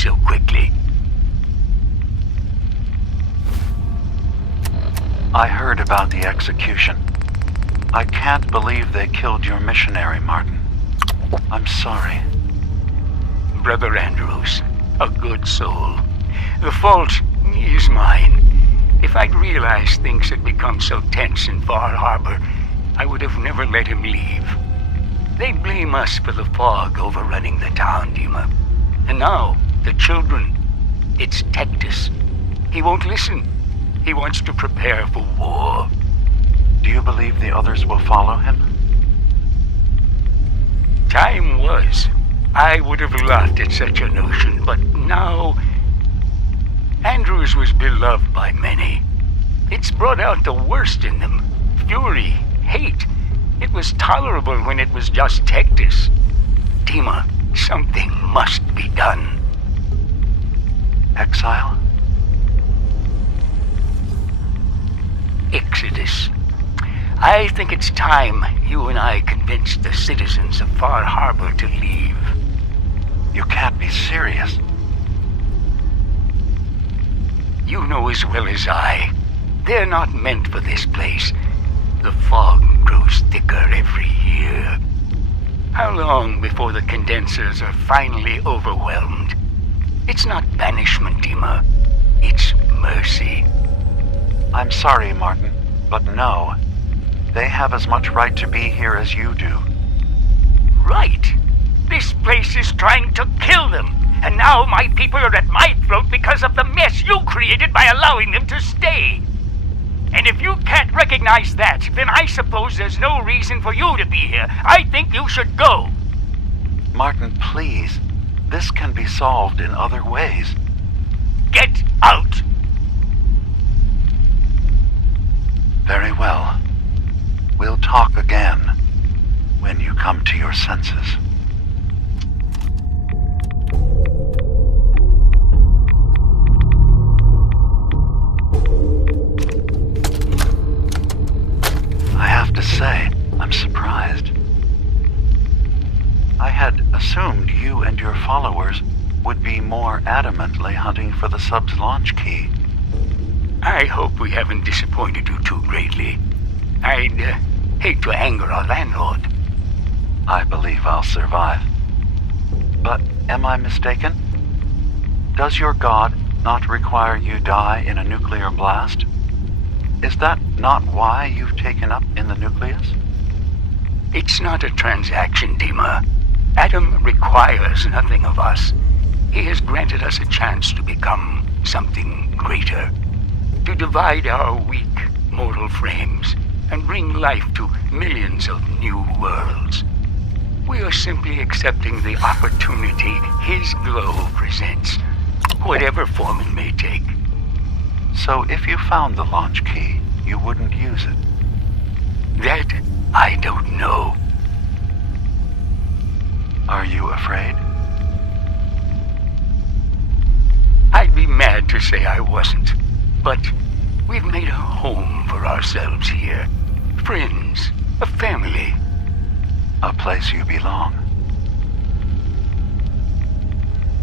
so quickly. I heard about the execution. I can't believe they killed your missionary, Martin. I'm sorry. Brother Andrews, a good soul. The fault is mine. If I'd realized things had become so tense in Far Harbor, I would have never let him leave. They blame us for the fog overrunning the town, Dima. And now, the children. It's Tectus. He won't listen. He wants to prepare for war. Do you believe the others will follow him? Time was. I would have laughed at such a notion, but now... Andrews was beloved by many. It's brought out the worst in them. Fury, hate. It was tolerable when it was just Tectus. Dima, something must be done. Exile? Exodus. I think it's time you and I convinced the citizens of Far Harbor to leave. You can't be serious. You know as well as I, they're not meant for this place. The fog grows thicker every year. How long before the condensers are finally overwhelmed? It's not banishment, Dima. It's mercy. I'm sorry, Martin, but no. They have as much right to be here as you do. Right. This place is trying to kill them. And now my people are at my throat because of the mess you created by allowing them to stay. And if you can't recognize that, then I suppose there's no reason for you to be here. I think you should go. Martin, please. This can be solved in other ways. Get out! Very well. We'll talk again when you come to your senses. I have to say, I'm surprised. I had assumed you and your followers would be more adamantly hunting for the sub's launch key. I hope we haven't disappointed you too greatly. I'd hate to anger our landlord. I believe I'll survive. But am I mistaken? Does your god not require you die in a nuclear blast? Is that not why you've taken up in the nucleus? It's not a transaction, Dima. Adam requires nothing of us. He has granted us a chance to become something greater. To divide our weak mortal frames and bring life to millions of new worlds. We are simply accepting the opportunity his glow presents, whatever form it may take. So if you found the launch key, you wouldn't use it? That I don't know. Are you afraid? I'd be mad to say I wasn't, but we've made a home for ourselves here. Friends, a family. A place you belong.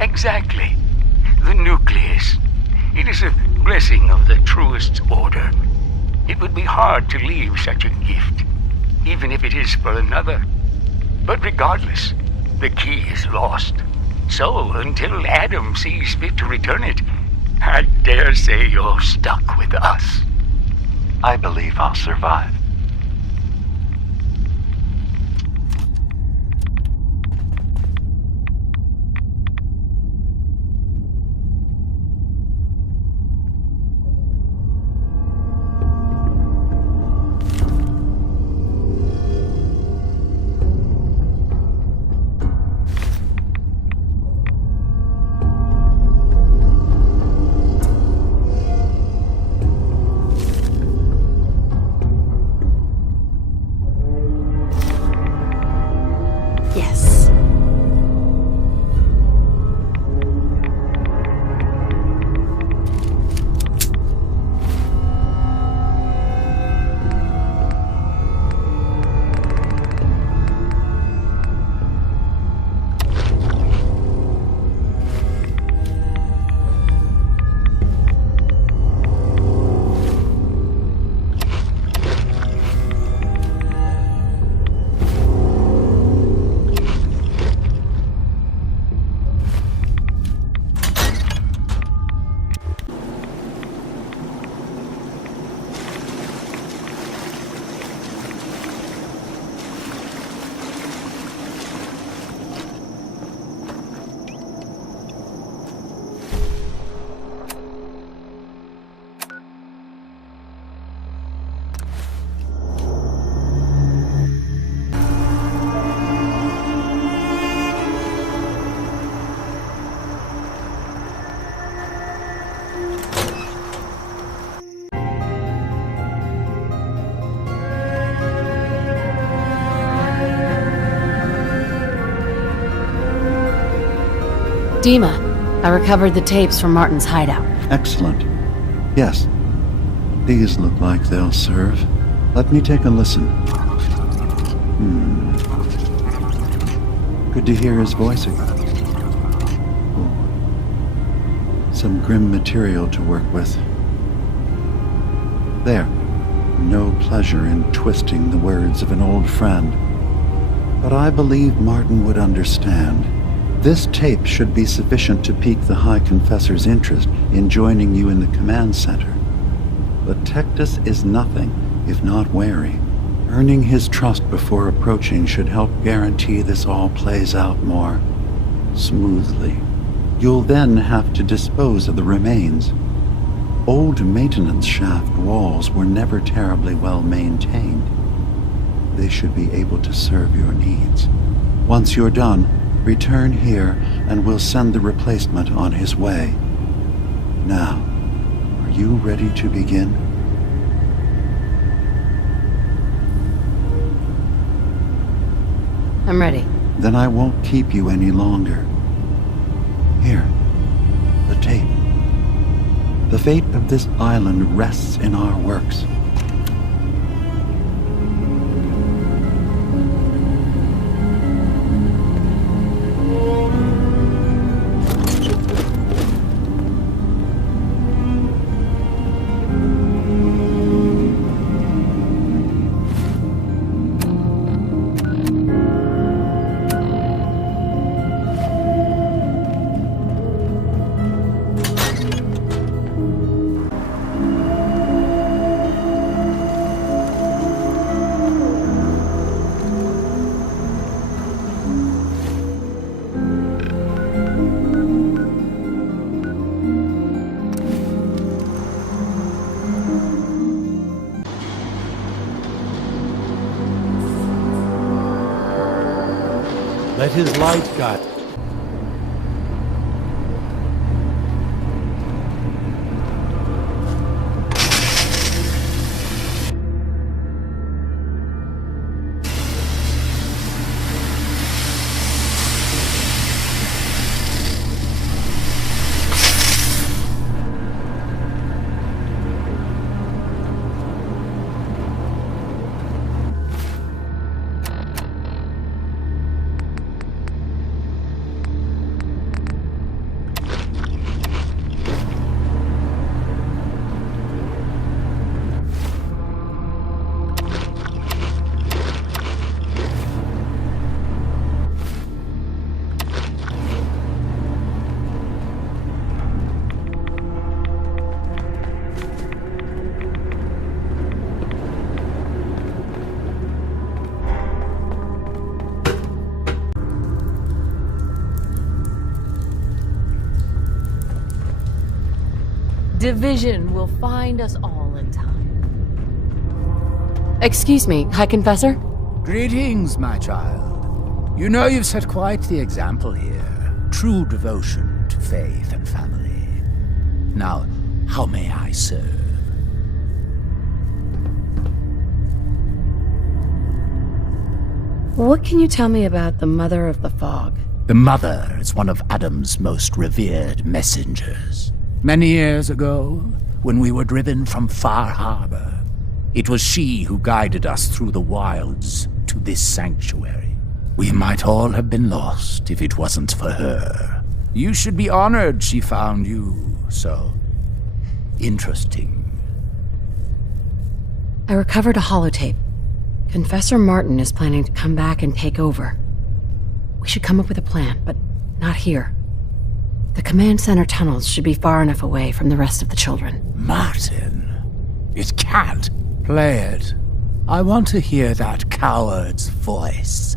Exactly. The nucleus. It is a blessing of the truest order. It would be hard to leave such a gift, even if it is for another. But regardless, the key is lost. So, until Adam sees fit to return it, I dare say you're stuck with us. I believe I'll survive. Dima, I recovered the tapes from Martin's hideout. Excellent. Yes. These look like they'll serve. Let me take a listen. Good to hear his voice again. Oh. Some grim material to work with. There. No pleasure in twisting the words of an old friend. But I believe Martin would understand. This tape should be sufficient to pique the High Confessor's interest in joining you in the command center. But Tectus is nothing if not wary. Earning his trust before approaching should help guarantee this all plays out more smoothly. You'll then have to dispose of the remains. Old maintenance shaft walls were never terribly well maintained. They should be able to serve your needs. Once you're done, return here and we'll send the replacement on his way. Now, are you ready to begin? I'm ready. Then I won't keep you any longer. Here, the tape. The fate of this island rests in our works. Let his light guide. Division will find us all in time. Excuse me, High Confessor? Greetings, my child. You know you've set quite the example here. True devotion to faith and family. Now, how may I serve? What can you tell me about the Mother of the Fog? The Mother is one of Adam's most revered messengers. Many years ago, when we were driven from Far Harbor, it was she who guided us through the wilds to this sanctuary. We might all have been lost if it wasn't for her. You should be honored she found you so interesting. I recovered a holotape. Confessor Martin is planning to come back and take over. We should come up with a plan, but not here. The command center tunnels should be far enough away from the rest of the children. Martin? It can't. Play it. I want to hear that coward's voice.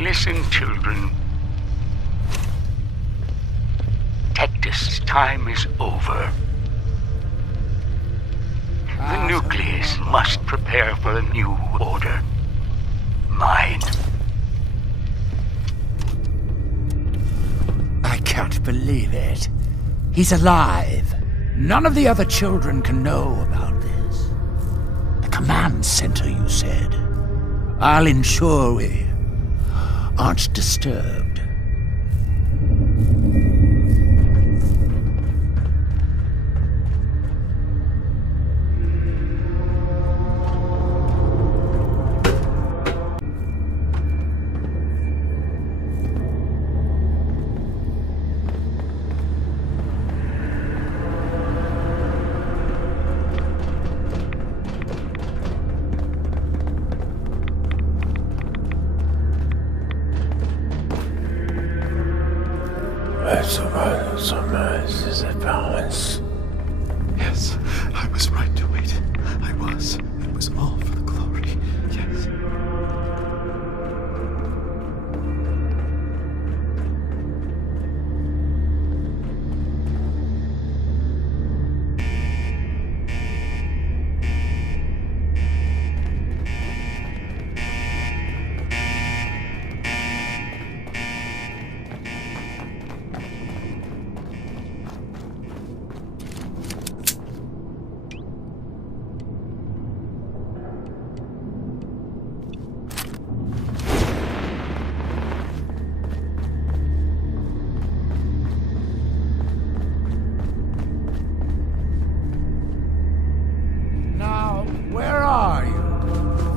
Listen, children. Tectus' time is over. The nucleus must prepare for a new order. Mine. I can't. can't believe it. He's alive. None of the other children can know about this. The command center, you said. I'll ensure we aren't disturbed. Yes, I was right to wait. I was. It was all for the glory. Yes.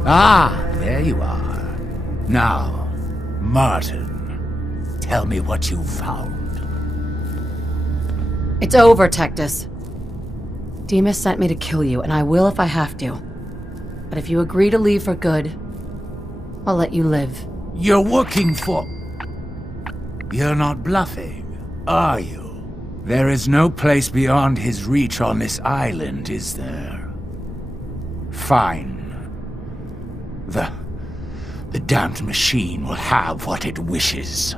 Ah, there you are. Now, Martin, tell me what you found. It's over, Tectus. Demas sent me to kill you, and I will if I have to. But if you agree to leave for good, I'll let you live. You're working for... You're not bluffing, are you? There is no place beyond his reach on this island, is there? Fine. The damned machine will have what it wishes.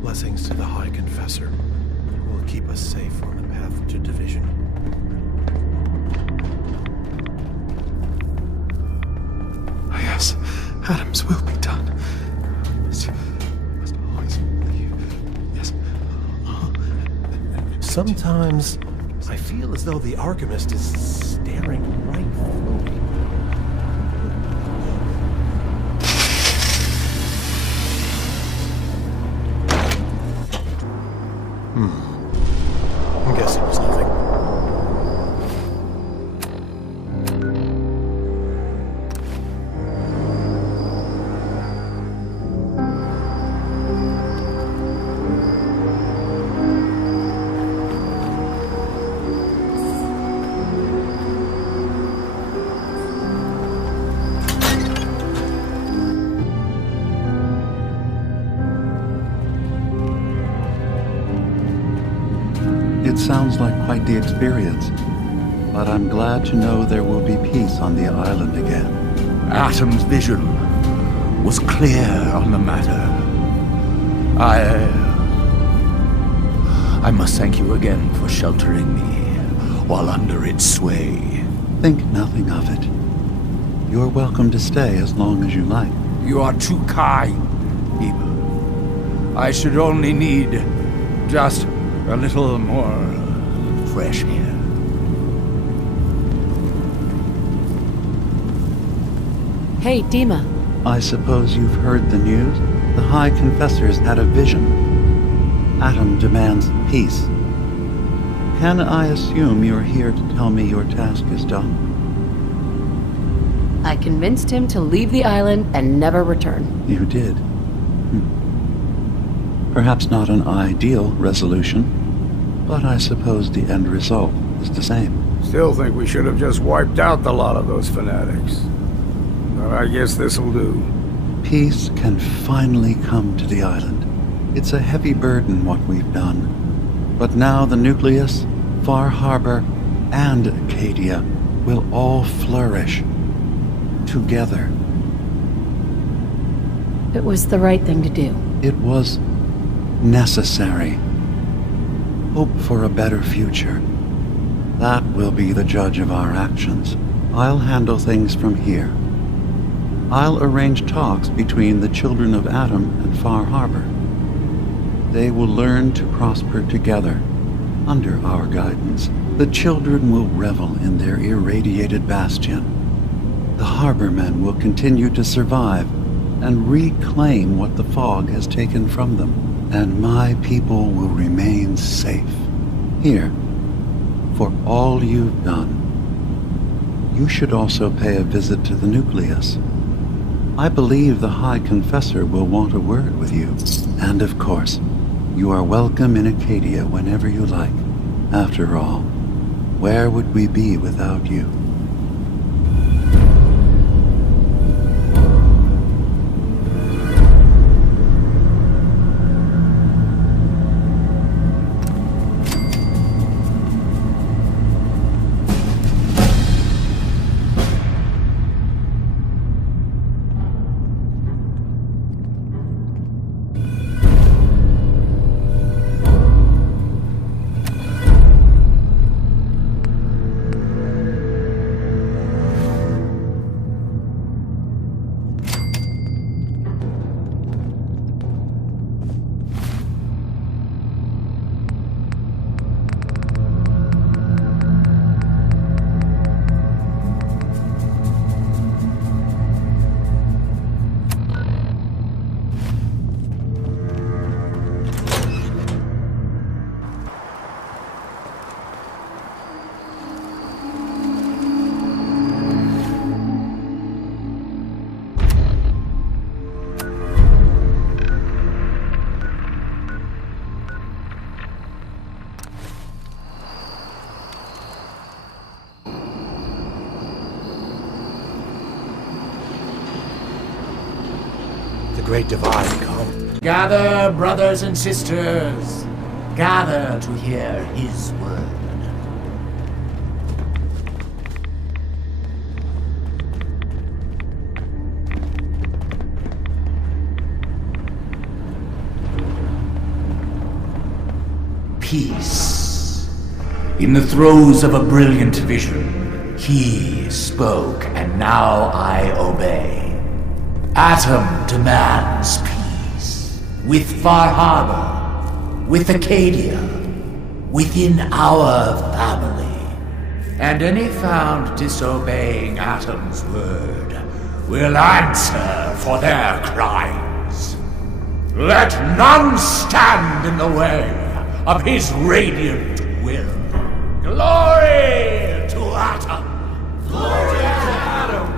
Blessings to the High Confessor, who will keep us safe on the path to division. Yes, Adams will be done. Must always leave. Yes. Sometimes I feel as though the Archimist is staring right through me. I guess it was nothing. It sounds like quite the experience, but I'm glad to know there will be peace on the island again. Atom's vision was clear on the matter. I must thank you again for sheltering me while under its sway. Think nothing of it. You're welcome to stay as long as you like. You are too kind, Eva. I should only need just a little more fresh air. Hey, Dima. I suppose you've heard the news? The High Confessor's had a vision. Atom demands peace. Can I assume you're here to tell me your task is done? I convinced him to leave the island and never return. You did. Perhaps not an ideal resolution, but I suppose the end result is the same. Still think we should have just wiped out the lot of those fanatics. But I guess this'll do. Peace can finally come to the island. It's a heavy burden what we've done. But now the Nucleus, Far Harbor, and Acadia will all flourish together. It was the right thing to do. It was necessary. Hope for a better future. That will be the judge of our actions. I'll handle things from here. I'll arrange talks between the children of Atom and Far Harbor. They will learn to prosper together under our guidance. The children will revel in their irradiated bastion. The Harbormen will continue to survive and reclaim what the fog has taken from them. And my people will remain safe. Here, for all you've done. You should also pay a visit to the Nucleus. I believe the High Confessor will want a word with you. And of course, you are welcome in Acadia whenever you like. After all, where would we be without you? Great divide come. Gather, brothers and sisters. Gather to hear his word. Peace. In the throes of a brilliant vision, he spoke, and now I obey. Atom demands peace. With Far Harbor, with Acadia, within our family. And any found disobeying Atom's word will answer for their crimes. Let none stand in the way of his radiant will. Glory to Atom! Glory to Atom!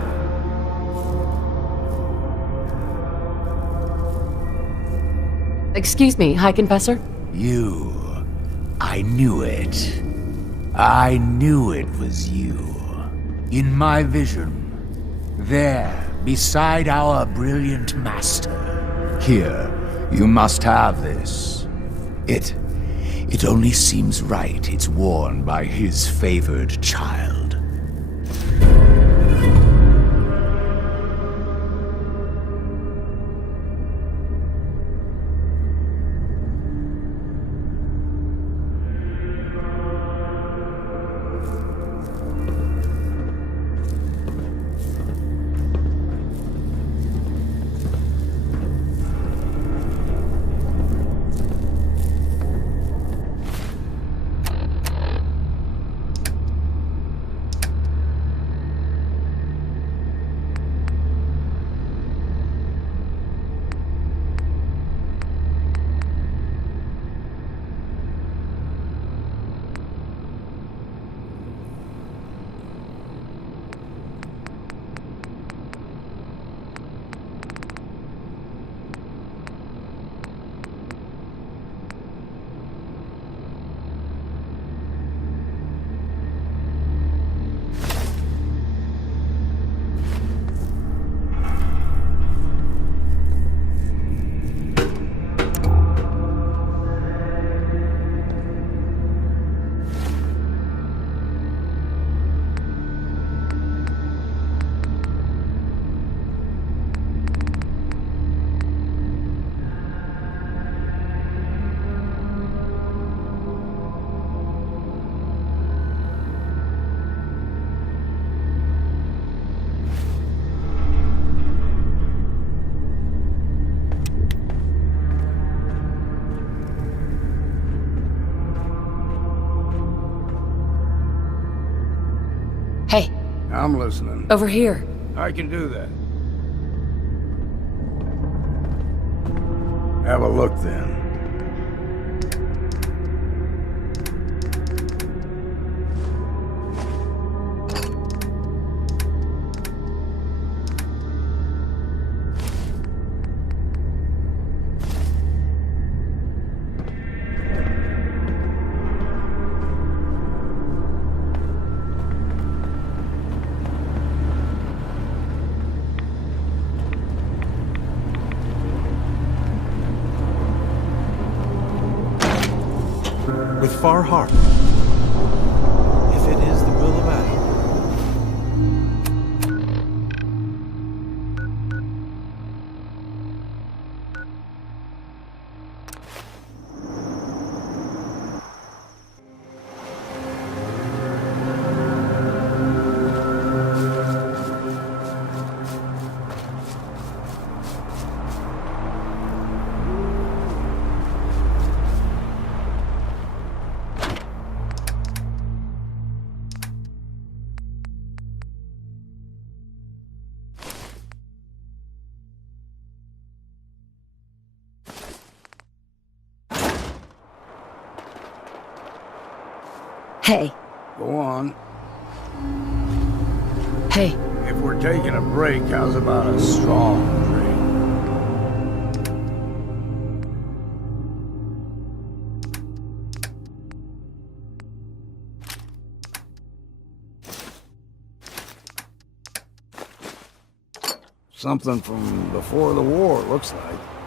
Excuse me, High Confessor? You. I knew it. I knew it was you. In my vision. There, beside our brilliant master. Here, you must have this. It only seems right it's worn by his favored child. Hey, I'm listening. over here. I can do that. Have a look then. With Far Harbor. If it is the will of Adam. Hey. Go on. Hey. If we're taking a break, how's about a strong drink? Something from before the war, it looks like.